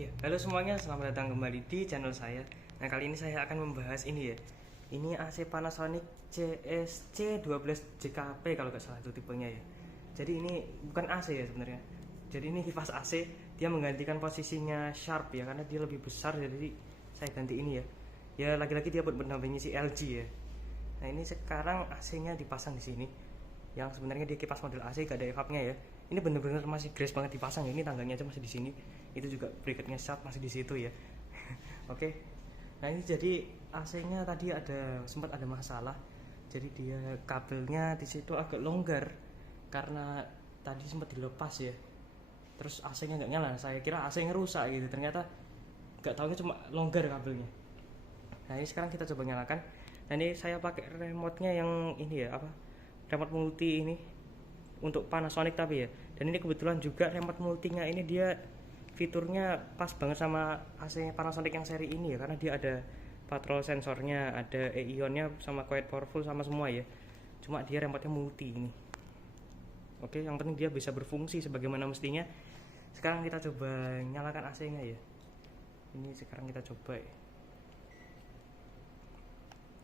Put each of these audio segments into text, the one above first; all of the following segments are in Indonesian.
Ya, halo semuanya, selamat datang kembali di channel saya. Nah, kali ini saya akan membahas ini ya. Ini AC Panasonic CSC 12 JKP kalau nggak salah itu tipenya ya. Jadi ini bukan AC ya sebenarnya. Jadi ini kipas AC, dia menggantikan posisinya Sharp ya karena dia lebih besar, jadi saya ganti ini ya. Ya lagi-lagi dia buat mendampingi si LG ya. Nah, ini sekarang AC-nya dipasang di sini. Yang sebenarnya dia kipas model AC gak ada evapnya ya. Ini bener-bener masih grace banget dipasang ya. Ini tangganya aja masih di sini. Itu juga bracketnya Sharp masih di situ ya. Oke. Nah, ini jadi AC-nya tadi sempat ada masalah. Jadi dia kabelnya di situ agak longgar karena tadi sempat dilepas ya. Terus AC-nya nggak nyala. Saya kira AC-nya rusak gitu. Ternyata nggak tahunya cuma longgar kabelnya. Nah, ini sekarang kita coba nyalakan. Nah, ini saya pakai remote-nya yang ini ya, remote multi ini untuk Panasonic tapi ya. Dan ini kebetulan juga remote multinya ini dia fiturnya pas banget sama AC Panasonic yang seri ini ya, karena dia ada patrol sensornya, ada EION-nya sama quiet powerful sama semua ya. Cuma dia remote-nya multi ini. Oke, yang penting dia bisa berfungsi sebagaimana mestinya. Sekarang kita coba nyalakan AC-nya ya. Ini sekarang kita coba ya.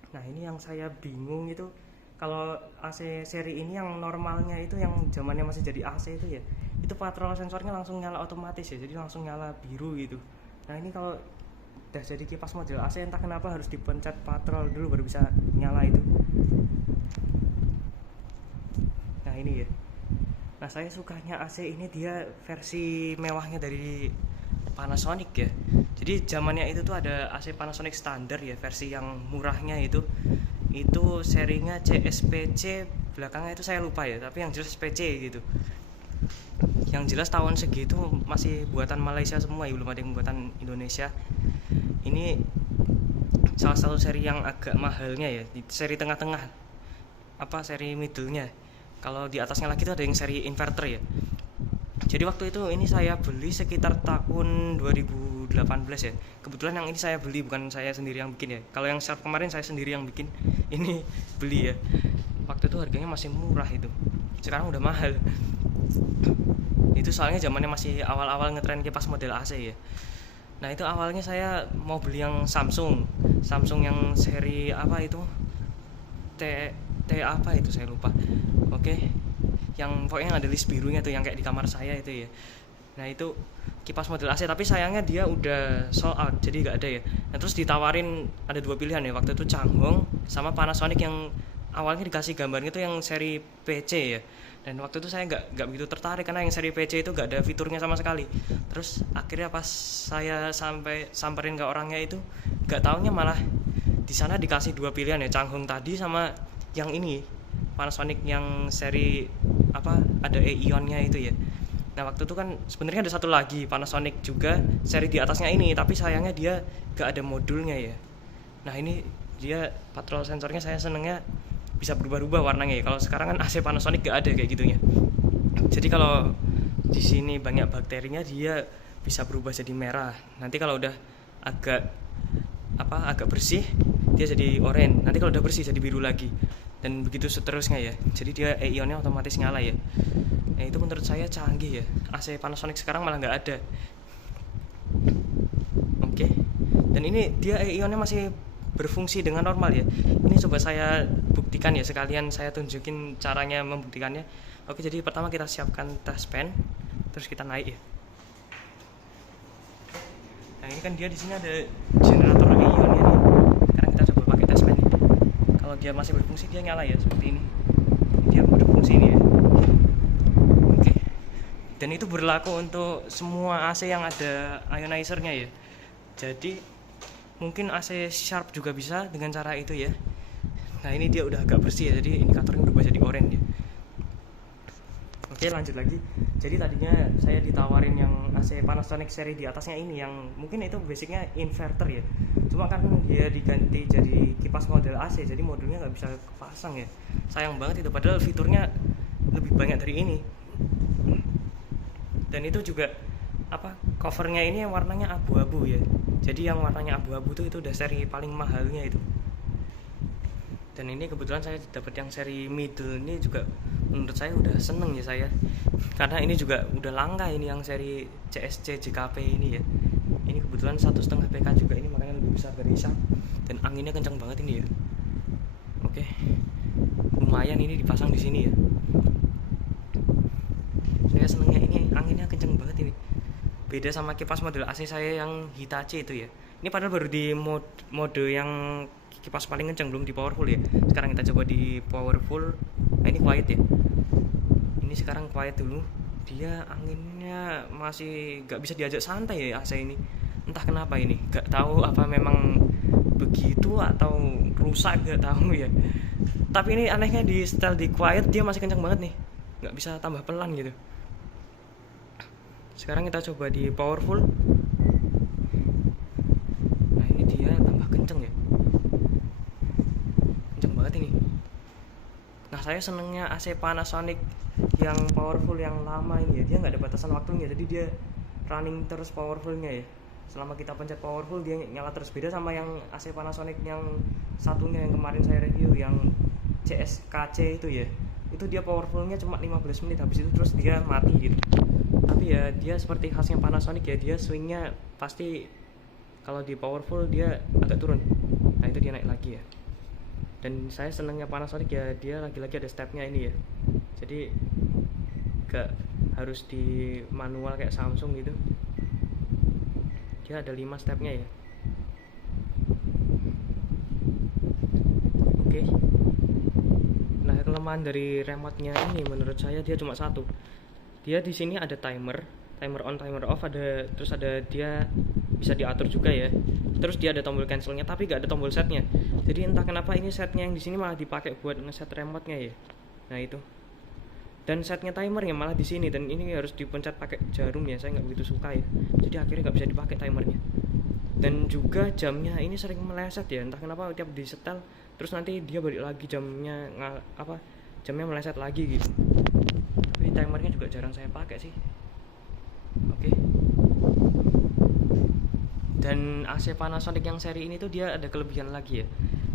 Nah, ini yang saya bingung itu kalau AC seri ini yang normalnya itu yang zamannya masih jadi AC itu ya, itu patrol sensornya langsung nyala otomatis ya, jadi langsung nyala biru gitu. Nah, ini kalau udah jadi kipas model AC entah kenapa harus dipencet patrol dulu baru bisa nyala itu. Nah, ini ya. Nah, saya sukanya AC ini dia versi mewahnya dari Panasonic ya. Jadi zamannya itu tuh ada AC Panasonic standar ya, versi yang murahnya itu serinya CSPC, belakangnya itu saya lupa ya, tapi yang jelas PC gitu. Yang jelas tahun segitu masih buatan Malaysia semua ya, belum ada yang buatan Indonesia. Ini salah satu seri yang agak mahalnya ya, seri tengah-tengah, seri middle-nya. Kalau di atasnya lagi tuh ada yang seri inverter ya. Jadi waktu itu ini saya beli sekitar tahun 2018 ya. Kebetulan yang ini saya beli, bukan saya sendiri yang bikin ya. Kalau yang Sharp kemarin saya sendiri yang bikin. Ini beli ya. Waktu itu harganya masih murah itu. Sekarang udah mahal. Itu soalnya zamannya masih awal-awal ngetren kipas model AC ya. Nah, itu awalnya saya mau beli yang Samsung yang seri apa itu? T apa itu saya lupa. Oke. Yang pokoknya ada list birunya tuh yang kayak di kamar saya itu ya. Nah, itu kipas model AC tapi sayangnya dia udah sold out jadi nggak ada ya. Nah, terus ditawarin ada dua pilihan ya waktu itu, Changhong sama Panasonic yang awalnya dikasih gambarnya itu yang seri PC ya. Dan waktu itu saya nggak begitu tertarik karena yang seri PC itu nggak ada fiturnya sama sekali. Terus akhirnya pas saya samperin ke orangnya itu, nggak taunya malah di sana dikasih dua pilihan ya, Changhong tadi sama yang ini Panasonic yang seri ada EION-nya itu ya. Nah, waktu itu kan sebenarnya ada satu lagi Panasonic juga seri di atasnya ini, tapi sayangnya dia gak ada modulnya ya. Nah, ini dia patrol sensornya saya senengnya bisa berubah-ubah warnanya ya. Kalau sekarang kan AC Panasonic gak ada kayak gitunya. Jadi kalau di sini banyak bakterinya dia bisa berubah jadi merah. Nanti kalau udah agak bersih dia jadi oranye. Nanti kalau udah bersih jadi biru lagi. Dan begitu seterusnya ya. Jadi dia EION-nya otomatis nyala ya. Nah, itu menurut saya canggih ya. AC Panasonic sekarang malah nggak ada. Oke. Dan ini dia EION-nya masih berfungsi dengan normal ya. Ini coba saya buktikan ya, sekalian saya tunjukin caranya membuktikannya. Oke, jadi pertama kita siapkan test pen, terus kita naik ya. Nah, ini kan dia di sini ada generator EION-nya nih. Sekarang kita coba pakai test pen ya. Kalau dia masih berfungsi dia nyala ya seperti ini. Dia berfungsi ini ya. Oke. Dan itu berlaku untuk semua AC yang ada ionizer-nya ya. Jadi mungkin AC Sharp juga bisa dengan cara itu ya. Nah, ini dia udah agak bersih ya, jadi indikatornya berubah jadi oranye ya. Oke, lanjut lagi. Jadi tadinya saya ditawarin yang AC Panasonic seri di atasnya ini yang mungkin itu basicnya inverter ya. Cuma kan dia diganti jadi kipas model AC, jadi modulnya nggak bisa kepasang ya. Sayang banget itu, padahal fiturnya lebih banyak dari ini. Dan itu juga covernya ini yang warnanya abu-abu ya. Jadi yang warnanya abu-abu itu udah seri paling mahalnya itu. Dan ini kebetulan saya dapat yang seri middle ini juga, menurut saya udah seneng ya saya, karena ini juga udah langka ini yang seri CSC JKP ini ya. Ini kebetulan 1,5 PK juga ini, makanya lebih besar dari SAP, dan anginnya kencang banget ini ya. Oke, lumayan ini dipasang di sini ya. Saya senengnya ini anginnya kencang banget ini. Beda sama kipas model AC saya yang Hitachi itu ya. Ini padahal baru di mode yang kipas paling kencang, belum di powerful ya. Sekarang kita coba di powerful. Nah ini quiet ya. Ini sekarang quiet dulu. Dia anginnya masih gak bisa diajak santai ya AC ini. Entah kenapa ini, gak tahu apa memang begitu atau rusak, gak tahu ya. Tapi ini anehnya di setel di quiet dia masih kencang banget nih, gak bisa tambah pelan gitu. Sekarang kita coba di powerful. Nah ini dia tambah kenceng ya, kenceng banget ini. Nah saya senengnya AC Panasonic yang powerful yang lama ini ya, dia nggak ada batasan waktunya, jadi dia running terus powerfulnya ya. Selama kita pencet powerful dia nyala terus. Beda sama yang AC Panasonic yang satunya yang kemarin saya review, yang CSKC itu ya, itu dia powerfulnya cuma 15 menit, habis itu terus dia mati gitu. Tapi ya dia seperti khasnya Panasonic ya, dia swingnya pasti kalau di powerful dia agak turun. Nah itu dia naik lagi ya. Dan saya senangnya Panasonic ya, dia lagi-lagi ada stepnya ini ya, jadi gak harus di manual kayak Samsung gitu. Dia ada 5 stepnya ya. Oke. Nah kelemahan dari remote-nya ini menurut saya dia cuma satu. Dia di sini ada timer on, timer off, ada, terus ada dia bisa diatur juga ya. Terus dia ada tombol cancelnya, tapi gak ada tombol setnya. Jadi entah kenapa ini setnya yang di sini malah dipakai buat ngeset remote-nya ya. Nah itu. Dan setnya timernya malah di sini, dan ini harus dipencet pakai jarum ya. Saya nggak begitu suka ya. Jadi akhirnya nggak bisa dipakai timernya. Dan juga jamnya ini sering meleset ya. Entah kenapa tiap disetel terus nanti dia balik lagi jamnya jamnya meleset lagi gitu. Tapi timernya juga jarang saya pakai sih. Oke. Dan AC Panasonic yang seri ini tuh dia ada kelebihan lagi ya.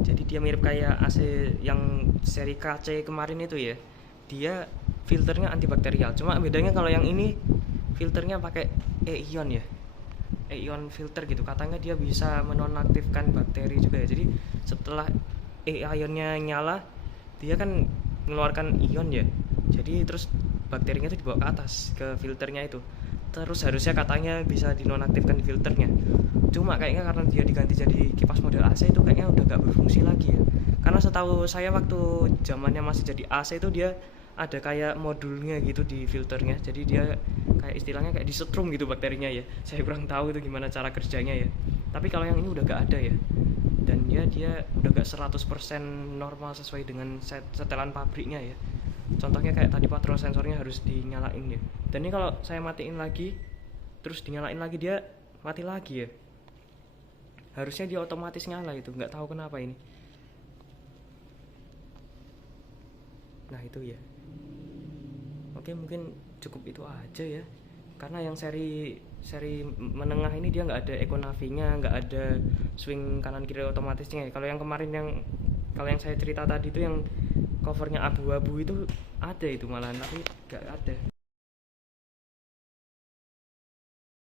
Jadi dia mirip kayak AC yang seri KC kemarin itu ya. Dia filternya antibakterial. Cuma bedanya kalau yang ini filternya pakai E-ion ya. E-ion filter gitu. Katanya dia bisa menonaktifkan bakteri juga ya. Jadi setelah E-ionnya nyala, dia kan mengeluarkan ion ya. Jadi terus bakterinya itu dibawa ke atas ke filternya itu. Terus harusnya katanya bisa dinonaktifkan di filternya. Cuma kayaknya karena dia diganti jadi kipas model AC itu kayaknya udah gak berfungsi lagi ya. Karena setahu saya waktu zamannya masih jadi AC itu dia ada kayak modulnya gitu di filternya. Jadi dia kayak istilahnya kayak disetrum gitu bakterinya ya. Saya kurang tahu itu gimana cara kerjanya ya. Tapi kalau yang ini udah gak ada ya. Dan ya dia udah gak 100% normal sesuai dengan setelan pabriknya ya. Contohnya kayak tadi patrol sensornya harus dinyalain ya. Dan ini kalau saya matiin lagi terus dinyalain lagi dia mati lagi ya. Harusnya dia otomatis nyala itu, nggak tahu kenapa ini. Nah itu ya. Oke mungkin cukup itu aja ya. Karena yang seri menengah ini dia nggak ada eco-navinya, nggak ada swing kanan kiri otomatisnya ya. Kalau yang kemarin kalau yang saya cerita tadi itu yang covernya abu-abu itu ada itu malahan, tapi nggak ada.